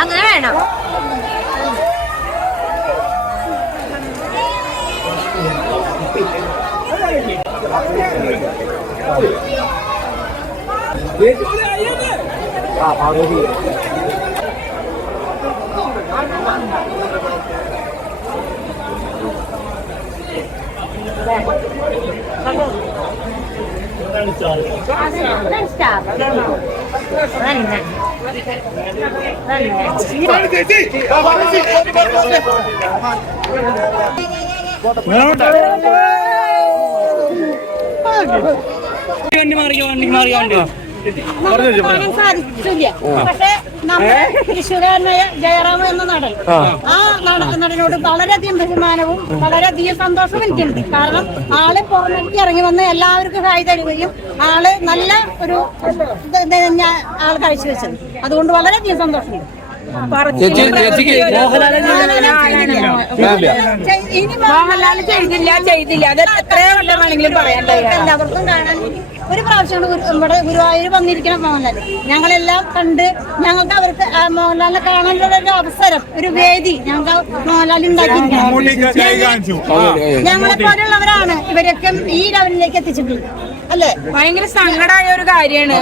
അങ്ങനെ വേണം. സാധിച്ചില്ല. പക്ഷെ നമ്മുടെ തൃശ്ശൂരാനായ ജയറാം എന്ന നടൻ, ആ നടനോട് വളരെയധികം ബഹുമാനവും വളരെയധികം സന്തോഷവും എനിക്കുണ്ട്. കാരണം ആള് പുറമേക്ക് ഇറങ്ങി വന്ന് എല്ലാവർക്കും സഹായി തരുകയും ആള് നല്ല ഒരു ആള് കാഴ്ചവെച്ചത്. അതുകൊണ്ട് വളരെയധികം സന്തോഷമുണ്ട്. ചെയ്തില്ല അത് എത്രയോ വട്ടം വേണമെങ്കിലും പറയാൻ. എല്ലാവർക്കും കാണാൻ ഒരു പ്രാവശ്യമാണ് ഇവിടെ ഗുരുവായൂർ വന്നിരിക്കുന്ന മോഹൻലാൽ. ഞങ്ങളെല്ലാം കണ്ട് ഞങ്ങൾക്ക് അവർക്ക് മോഹൻലാലിനെ കാണാനുള്ള ഒരു അവസരം, ഒരു വേദി ഞങ്ങൾക്ക് മോഹൻലാൽ ഉണ്ടാക്കിയിരിക്കണം. ഞങ്ങളെ പോലുള്ളവരാണ് ഇവരൊക്കെ ഈ ലെവലിലേക്ക് എത്തിച്ചിട്ടുള്ളത്. അല്ലേ? ഭയങ്കര സങ്കടമായ ഒരു കാര്യമാണ്.